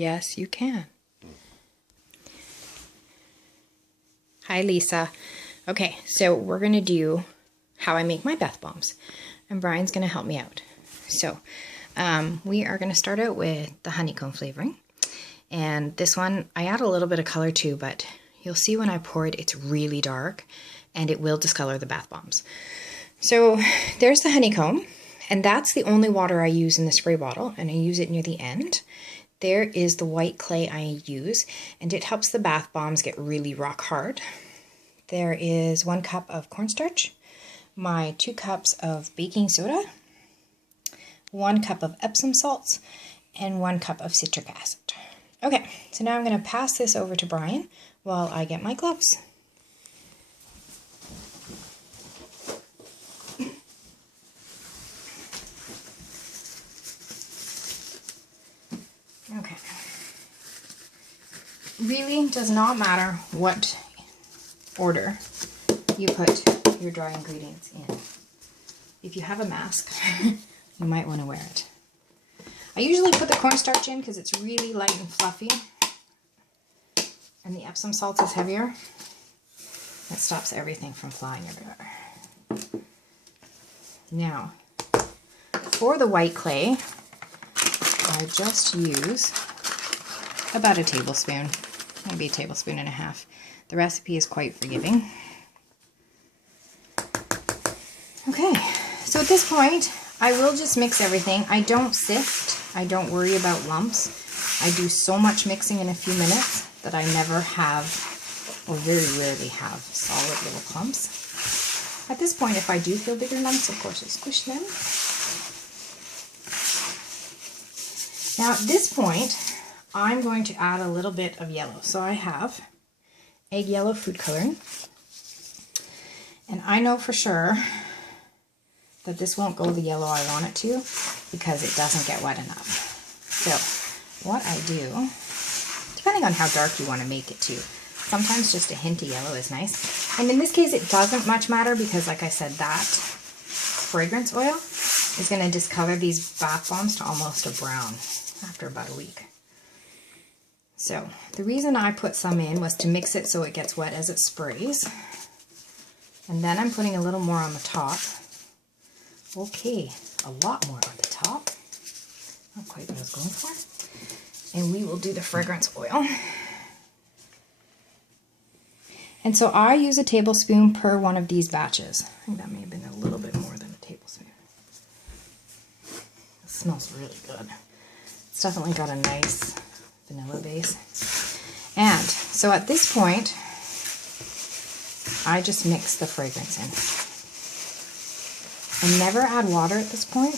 Yes, you can. Hi, Lisa. Okay, so we're going to do how I make my bath bombs. And Brian's going to help me out. So we are going to start out with the honeycomb flavoring. And this one, I add a little bit of color too, but you'll see when I pour it, it's really dark and it will discolor the bath bombs. So there's the honeycomb, and that's the only water I use in the spray bottle, and I use it near the end. There is the white clay I use, and it helps the bath bombs get really rock hard. There is 1 cup of cornstarch, my 2 cups of baking soda, 1 cup of Epsom salts, and 1 cup of citric acid. Okay, so now I'm going to pass this over to Brian while I get my gloves. Okay. Really does not matter what order you put your dry ingredients in. If you have a mask, you might want to wear it. I usually put the cornstarch in because it's really light and fluffy, and the Epsom salt is heavier. It stops everything from flying everywhere. Now, for the white clay, I just use about a tablespoon, maybe a tablespoon and a half. The recipe is quite forgiving. Okay, so at this point, I will just mix everything. I don't sift. I don't worry about lumps. I do so much mixing in a few minutes that I never have, or very rarely have, solid little clumps. At this point, if I do feel bigger lumps, of course I squish them. Now at this point, I'm going to add a little bit of yellow. So I have egg yellow food coloring. And I know for sure that this won't go the yellow I want it to because it doesn't get wet enough. So what I do, depending on how dark you want to make it too, sometimes just a hint of yellow is nice. And in this case, it doesn't much matter because, like I said, that fragrance oil is going to discolor these bath bombs to almost a brown after about a week. So the reason I put some in was to mix it so it gets wet as it sprays. And then I'm putting a little more on the top. Okay, a lot more on the top. Not quite what I was going for. And we will do the fragrance oil. And so I use a tablespoon per one of these batches. I think that may have been a little bit more than a tablespoon. It smells really good. It's definitely got a nice vanilla base. And so at this point, I just mix the fragrance in. I never add water at this point.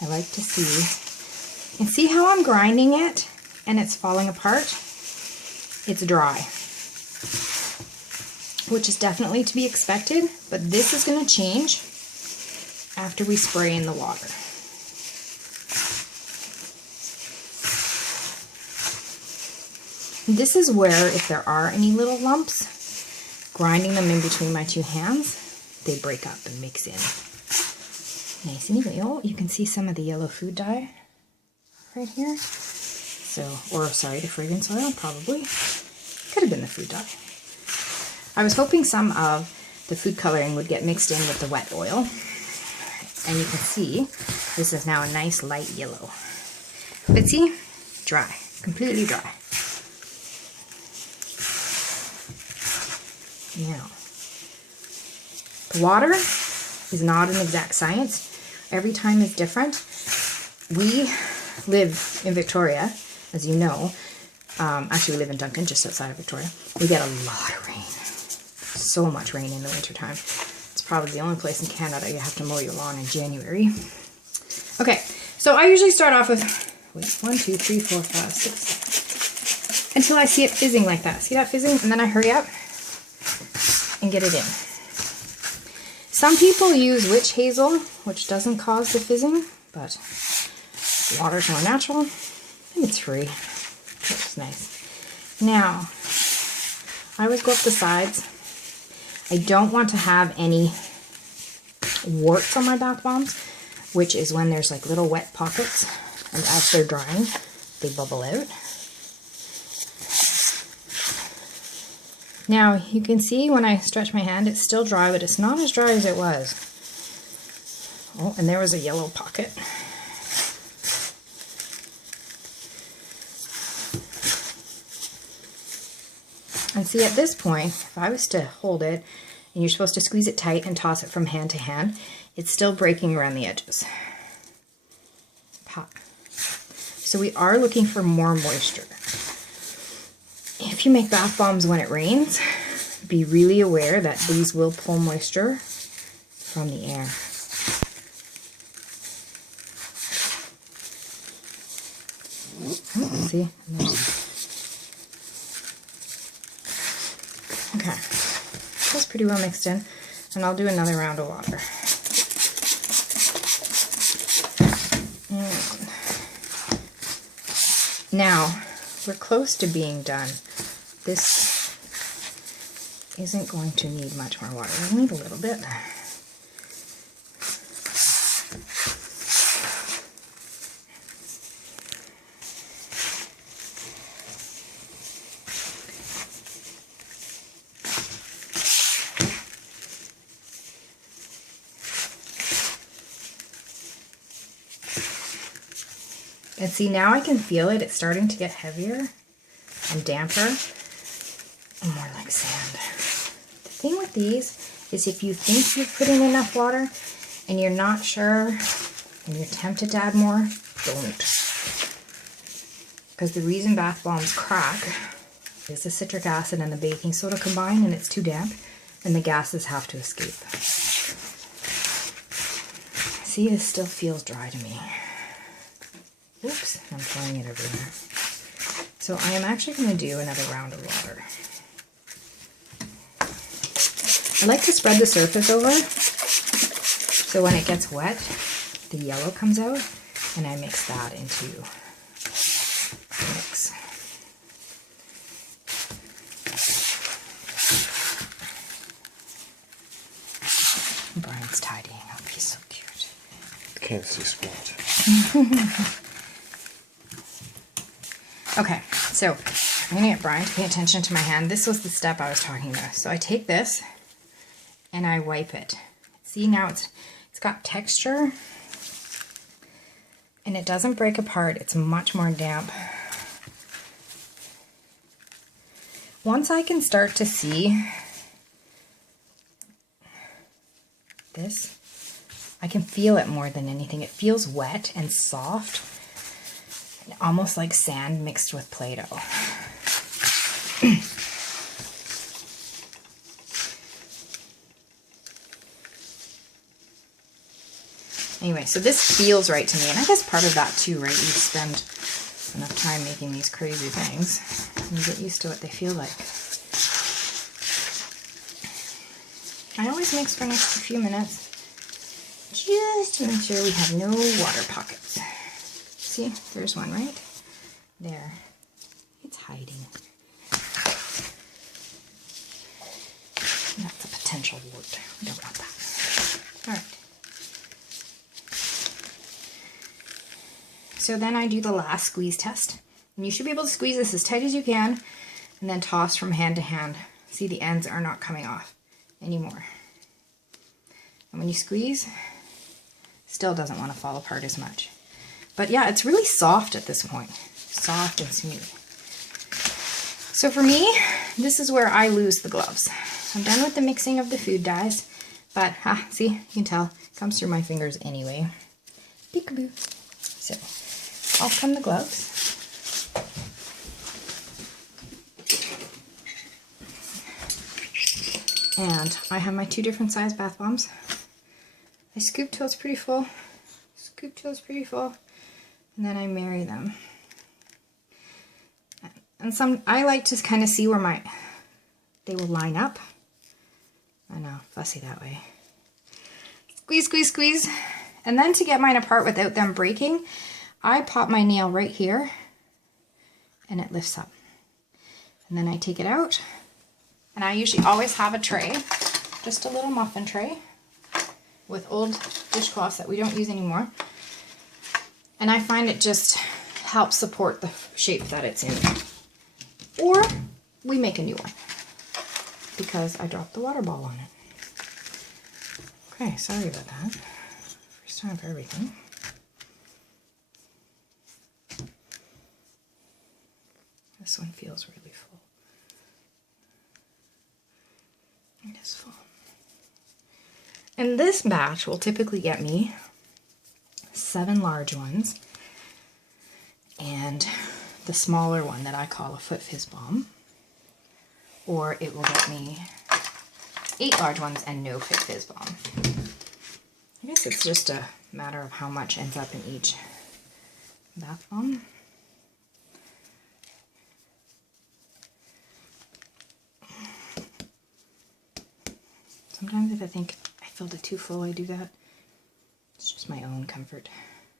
I like to see. And see how I'm grinding it and it's falling apart? It's dry. Which is definitely to be expected, but this is going to change after we spray in the water. This is where, if there are any little lumps, grinding them in between my 2 hands, they break up and mix in. Nice and even. Oh, you can see some of the yellow food dye right here. So, or sorry, the fragrance oil, probably. Could have been the food dye. I was hoping some of the food coloring would get mixed in with the wet oil. And you can see, this is now a nice light yellow. But see, dry, completely dry. Now, the water is not an exact science. Every time is different. We live in Victoria, as you know. Actually, we live in Duncan, just outside of Victoria. We get a lot of rain. So much rain in the wintertime. It's probably the only place in Canada you have to mow your lawn in January. Okay, so I usually start off with 1, 2, 3, 4, 5, 6, 7, until I see it fizzing like that. See that fizzing? And then I hurry up and get it in. Some people use witch hazel, which doesn't cause the fizzing, but water's more natural and it's free, which is nice. Now, I always go up the sides. I don't want to have any warts on my bath bombs, which is when there's like little wet pockets, and as they're drying, they bubble out. Now you can see when I stretch my hand, it's still dry, but it's not as dry as it was. Oh, and there was a yellow pocket. And see, at this point, if I was to hold it, and you're supposed to squeeze it tight and toss it from hand to hand, it's still breaking around the edges. Pop. So we are looking for more moisture. If you make bath bombs when it rains, be really aware that these will pull moisture from the air. See? Okay. That's pretty well mixed in. And I'll do another round of water. Now, we're close to being done. This isn't going to need much more water. We'll need a little bit. And see, now I can feel it. It's starting to get heavier and damper and more like sand. The thing with these is if you think you've put in enough water and you're not sure and you're tempted to add more, don't. Because the reason bath bombs crack is the citric acid and the baking soda combine, and it's too damp and the gases have to escape. See, this still feels dry to me. Oops, I'm throwing it everywhere. So I am actually going to do another round of water. I like to spread the surface over, so when it gets wet, the yellow comes out, and I mix that into the mix. Brian's tidying up, he's so cute. Can't see squat. Okay, so I'm going to get Brian to pay attention to my hand. This was the step I was talking about. So I take this and I wipe it. See, now it's got texture and it doesn't break apart. It's much more damp. Once I can start to see this, I can feel it more than anything. It feels wet and soft. Almost like sand mixed with Play-Doh. Anyway, so this feels right to me, and I guess part of that too, right? You spend enough time making these crazy things, and you get used to what they feel like. I always mix for an extra few minutes, just to make sure we have no water pockets. See, there's one right there. It's hiding. That's a potential wart. We don't want that. All right. So then I do the last squeeze test. And you should be able to squeeze this as tight as you can and then toss from hand to hand. See, the ends are not coming off anymore. And when you squeeze, still doesn't want to fall apart as much. But yeah, it's really soft at this point. Soft and smooth. So for me, this is where I lose the gloves. I'm done with the mixing of the food dyes. But, see, you can tell, it comes through my fingers anyway. Peekaboo. So, off come the gloves. And I have my 2 different size bath bombs. I scoop till it's pretty full. Scoop till it's pretty full. And then I marry them. And I like to kind of see where they will line up. I know, fussy that way. Squeeze, squeeze, squeeze. And then to get mine apart without them breaking, I pop my nail right here and it lifts up. And then I take it out. And I usually always have a tray, just a little muffin tray with old dishcloths that we don't use anymore. And I find it just helps support the shape that it's in. Or we make a new one. because I dropped the water ball on it. Okay, sorry about that. First time for everything. This one feels really full. It is full. And this batch will typically get me 7 large ones and the smaller one that I call a foot fizz bomb, or it will get me 8 large ones and no foot fizz bomb. I guess it's just a matter of how much ends up in each bath bomb. Sometimes if I think I filled it too full, I do that. It's just my own comfort.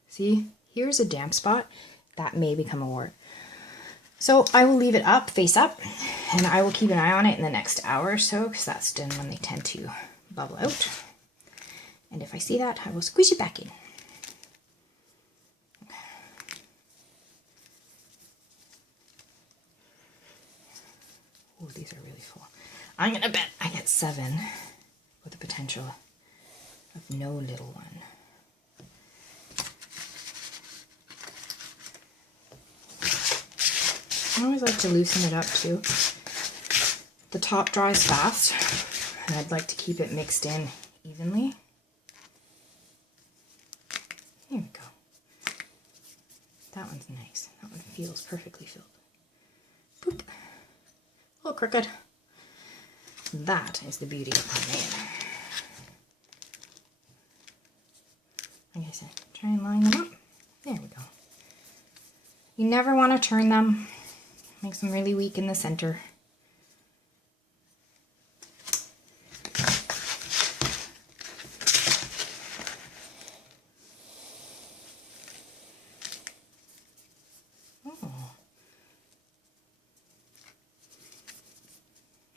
See, here's a damp spot that may become a wart. So I will leave it up, face up, and I will keep an eye on it in the next hour or so, because that's done when they tend to bubble out. And if I see that, I will squish it back in. Oh, these are really full. I'm gonna bet I get 7 with the potential of no little one. I always like to loosen it up too. The top dries fast, and I'd like to keep it mixed in evenly. There we go. That one's nice. That one feels perfectly filled. Boop. A little crooked. That is the beauty of homemade. Like I said, try and line them up. There we go. You never want to turn them. Makes them really weak in the center. Oh.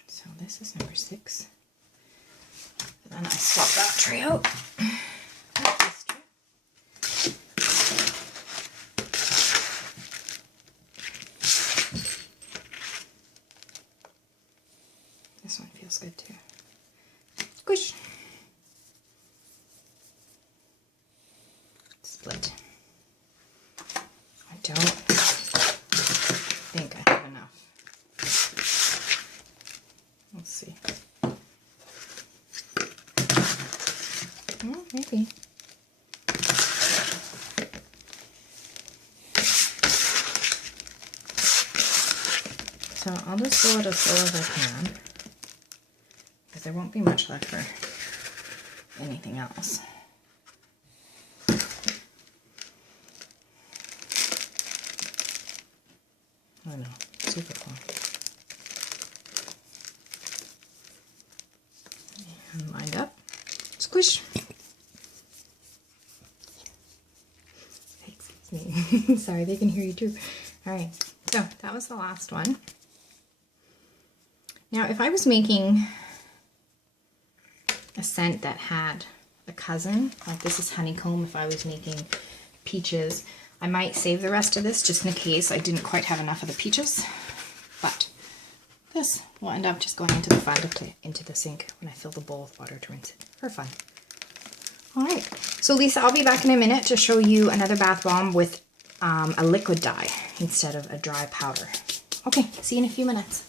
So this is number 6. And then I swap that tray out. This one feels good too. Squish. Split. I don't think I have enough. Let's see. Well, maybe. So I'll just fill it as full as I can, because there won't be much left for anything else. I know, super cool. And lined up. Squish. Excuse me. Sorry, they can hear you too. Alright, so that was the last one. Now, if I was making a scent that had a cousin, like this is Honeycomb, if I was making peaches, I might save the rest of this just in case I didn't quite have enough of the peaches. But this will end up just going into the sink when I fill the bowl with water to rinse it for fun. Alright, so Lisa, I'll be back in a minute to show you another bath bomb with a liquid dye instead of a dry powder. Okay, see you in a few minutes.